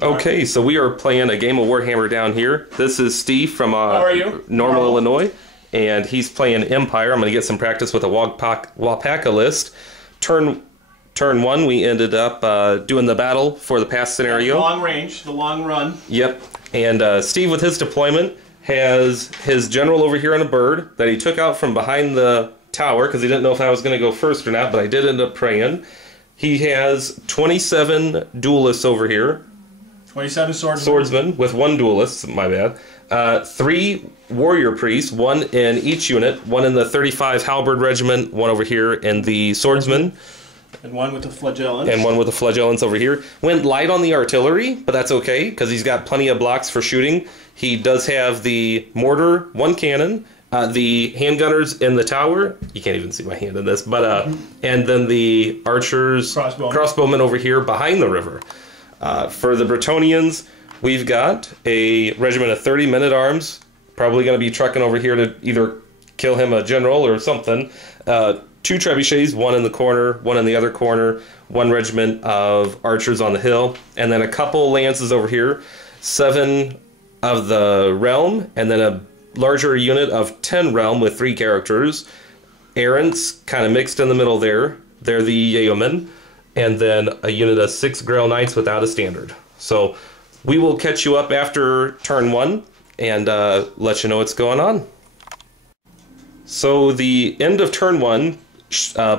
Okay, so we are playing a game of Warhammer down here. This is Steve from Normal, Illinois, and he's playing Empire. I'm going to get some practice with a Waupaca list. Turn one, we ended up doing the battle for the past scenario. The long range, the long run. Yep, and Steve with his deployment has his general over here on a bird that he took out from behind the tower because he didn't know if I was going to go first or not, but I did end up praying. He has 27 duelists over here. 27 swordsmen with 1 duelist, my bad. 3 warrior priests, 1 in each unit, 1 in the 35 halberd regiment, 1 over here in the swordsman. And 1 with the flagellants. And 1 with the flagellants over here. Went light on the artillery, but that's okay, because he's got plenty of blocks for shooting. He does have the mortar, 1 cannon, the handgunners in the tower. You can't even see my hand in this, but and then the archers, crossbowmen over here behind the river. For the Bretonians, we've got a regiment of 30 men-at-arms, probably going to be trucking over here to either kill him a general or something. 2 trebuchets, 1 in the corner, 1 in the other corner, 1 regiment of archers on the hill, and then a couple lances over here, 7 of the realm, and then a larger unit of 10 realm with 3 characters. Errants kind of mixed in the middle there. They're the yeomen. And then a unit of 6 Grail Knights without a standard. So we will catch you up after turn 1 and let you know what's going on. So the end of turn 1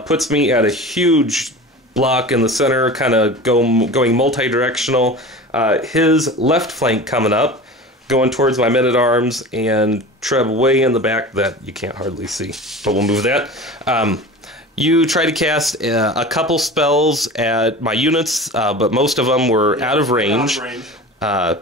puts me at a huge block in the center, kind of going multi-directional. His left flank coming up, going towards my men-at-arms, and Treb way in the back that you can't hardly see, but we'll move that. You try to cast a couple spells at my units, but most of them were out of range. I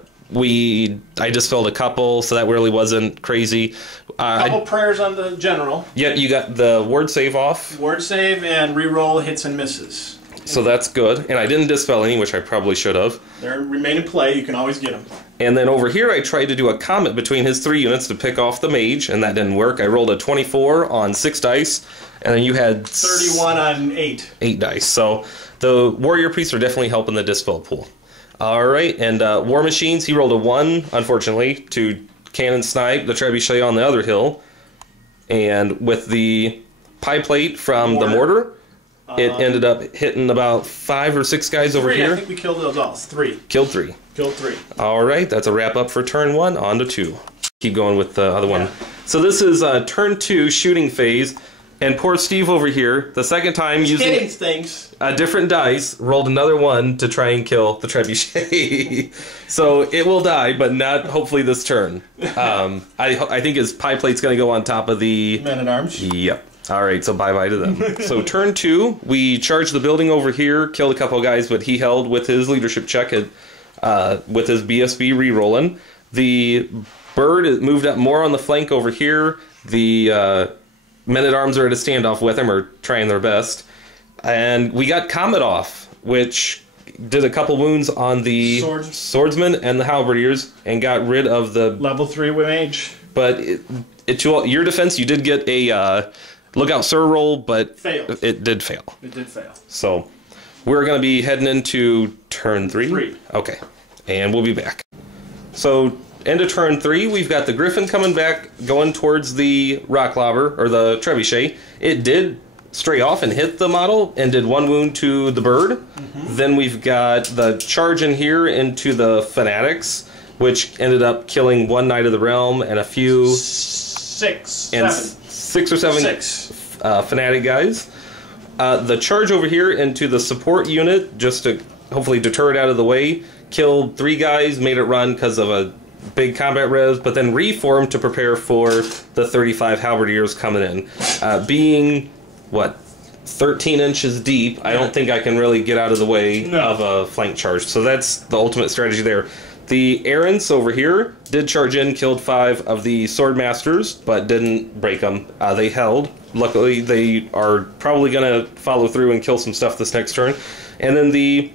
just filled a couple, so that really wasn't crazy. A couple prayers on the general. Yeah, you got the ward save off. Ward save and reroll hits and misses. So that's good. And I didn't dispel any, which I probably should have. They remain in play. You can always get them. And then over here, I tried to do a comet between his 3 units to pick off the mage, and that didn't work. I rolled a 24 on 6 dice, and then you had 31 on 8. 8 dice. So the warrior priests are definitely helping the dispel pool. All right, and War Machines, he rolled a 1, unfortunately, to cannon snipe the trebuchet on the other hill. And with the pie plate from the mortar, it ended up hitting about 5 or 6 guys over here. I think we killed those all. 3. Killed 3. Killed 3. All right, that's a wrap up for turn 1. On to 2. Keep going with the other one. So this is turn 2 shooting phase. And poor Steve over here, the second time using a different dice, rolled another 1 to try and kill the trebuchet. So it will die, but not hopefully this turn. I think his pie plate's going to go on top of the men-at-arms. Yep. All right, so bye-bye to them. So turn 2, we charged the building over here, killed a couple guys, but he held with his leadership check, with his BSB re-rolling. The bird moved up more on the flank over here. The men-at-arms are at a standoff with him, or trying their best. And we got Comet off, which did a couple wounds on the swordsman and the halberdiers, and got rid of the level 3 mage. But to your defense, you did get a Lookout Sir roll, but failed. It did fail. It did fail. So we're going to be heading into turn 3. Okay, and we'll be back. So end of turn 3, we've got the Griffin coming back, going towards the rock lobber, or the trebuchet. It did stray off and hit the model, and did 1 wound to the bird. Then we've got the charge in here into the fanatics, which ended up killing 1 Knight of the Realm and a few... 6 or 7 fanatic guys. The charge over here into the support unit, just to hopefully deter it out of the way, killed 3 guys, made it run because of a big combat res, but then reformed to prepare for the 35 halberdiers coming in. Being, what, 13 inches deep, I don't think I can really get out of the way of a flank charge. So that's the ultimate strategy there. The errants over here did charge in, killed 5 of the swordmasters, but didn't break them. They held. Luckily, they are probably going to follow through and kill some stuff this next turn. And then the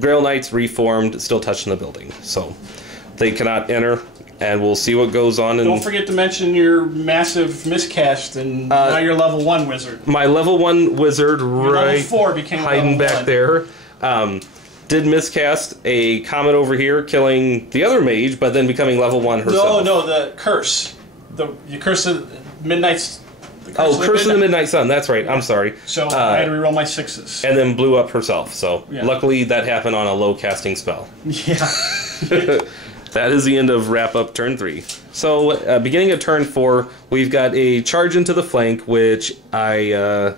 Grail Knights reformed, still touching the building. So they cannot enter, and we'll see what goes on. Don't forget to mention your massive miscast and now your level 1 wizard. My level 1 wizard, your right, level 4 became hiding back there. did miscast a comet over here, killing the other mage, but then becoming level 1 herself. No, the curse. The curse of Midnight's... Curse of the Midnight Sun. That's right. I'm sorry. So I had to reroll my 6s. And then blew up herself. So luckily that happened on a low casting spell. Yeah. That is the end of wrap up turn 3. So beginning of turn 4, we've got a charge into the flank, which I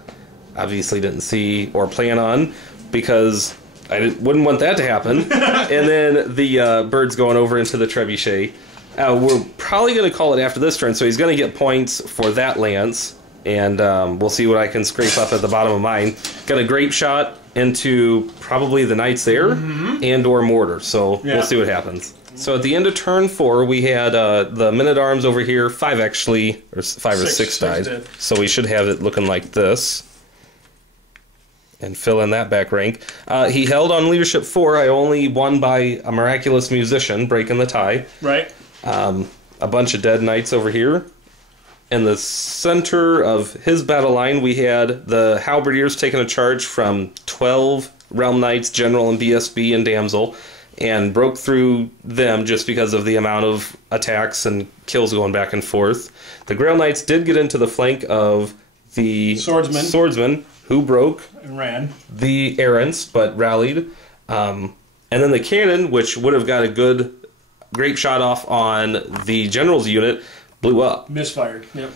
obviously didn't see or plan on because I wouldn't want that to happen. And then the bird's going over into the trebuchet. We're probably going to call it after this turn, so he's going to get points for that lance. And we'll see what I can scrape up at the bottom of mine. Got a grape shot into probably the knights there and or mortar, so we'll see what happens. So at the end of turn 4, we had the men-at-arms over here, 5 actually, or 5 or 6 died. So we should have it looking like this. And fill in that back rank. He held on leadership 4. I only won by a miraculous musician, breaking the tie. Right. A bunch of dead knights over here. In the center of his battle line, we had the halberdiers taking a charge from 12 realm knights, general and BSB and damsel, and broke through them just because of the amount of attacks and kills going back and forth. The grail knights did get into the flank of the swordsman who broke and ran the errants, but rallied. And then the cannon, which would have got a good grape shot off on the general's unit, blew up. Misfired, yep.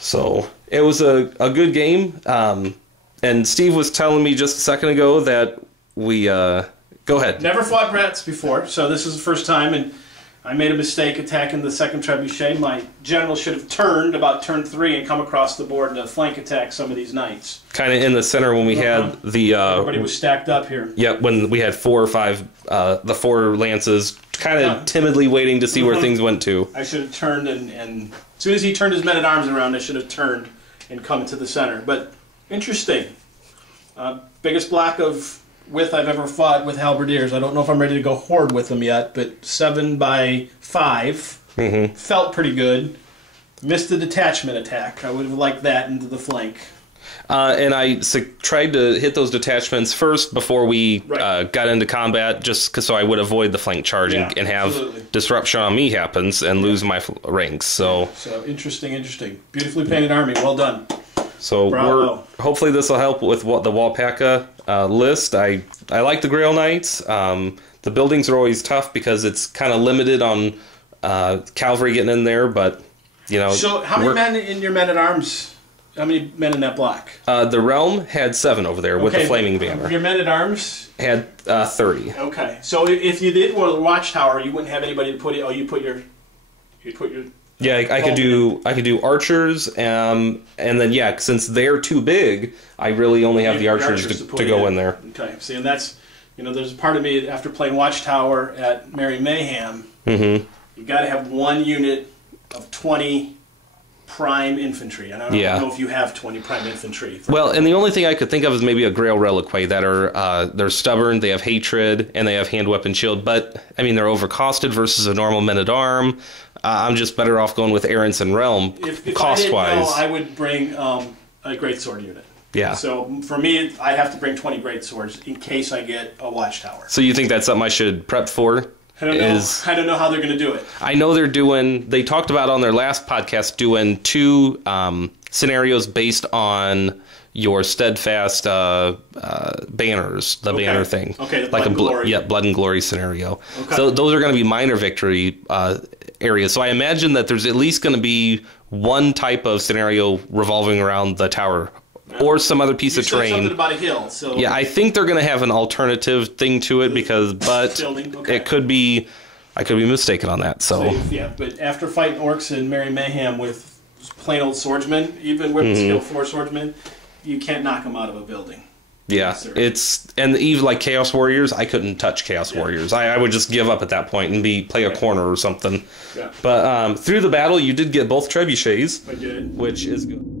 So it was a good game. And Steve was telling me just a second ago that we... go ahead. Never fought rats before, so this is the first time, and I made a mistake attacking the second trebuchet. My general should have turned about turn 3 and come across the board to flank attack some of these knights. Kind of in the center when we had the... everybody was stacked up here. Yeah, when we had 4 or 5, the 4 lances, kind of timidly waiting to see where things went to. I should have turned, and as soon as he turned his men-at-arms around, I should have turned and come to the center. But interesting. Biggest block of width I've ever fought with halberdiers. I don't know if I'm ready to go horde with them yet, but 7 by 5 felt pretty good. Missed the detachment attack. I would have liked that into the flank. And I tried to hit those detachments first before we got into combat, just so I would avoid the flank charging and have disruption on me happens and lose my ranks. So interesting. Beautifully painted army. Well done. So hopefully this will help with what the Waupaca list. I like the Grail Knights. The buildings are always tough because it's kind of limited on cavalry getting in there, but you know. So how many men in your men-at-arms? How many men in that block? The Realm had 7 over there with the flaming banner. Your men-at-arms had 30. Okay, so if you did want a watchtower, you wouldn't have anybody to put it. Oh, you put your. Yeah, I could do archers, and then since they're too big, I really only have the archers to go in there. Okay, see, and that's there's a part of me after playing Watchtower at Merry Mayhem. You got to have 1 unit of 20 prime infantry. And I don't know if you have 20 prime infantry. Well, and the only thing I could think of is maybe a Grail Reliquary that are they're stubborn, they have hatred, and they have hand weapon shield. But I mean, they're overcosted versus a normal men-at-arm. I'm just better off going with Errants and Realm cost-wise. I would bring a greatsword unit. Yeah. So for me, I'd have to bring 20 greatswords in case I get a watchtower. So you think that's something I should prep for? I don't know how they're going to do it. I know they talked about on their last podcast doing 2 scenarios based on your steadfast banners, the banner thing. Okay, like Blood and Glory scenario. Okay. So those are going to be minor victory areas. So I imagine that there's at least going to be 1 type of scenario revolving around the tower. Or some other piece of terrain. Something about a hill. So yeah, I think they're going to have an alternative thing to it but it could be, I could be mistaken on that. So but after fighting orcs in Merry Mayhem with plain old swordsmen, even with skill 4 swordsmen, you can't knock them out of a building. Yeah, and even like Chaos Warriors, I couldn't touch Chaos Warriors. I would just give up at that point and play a corner or something. Yeah. But through the battle, you did get both trebuchets, which is good.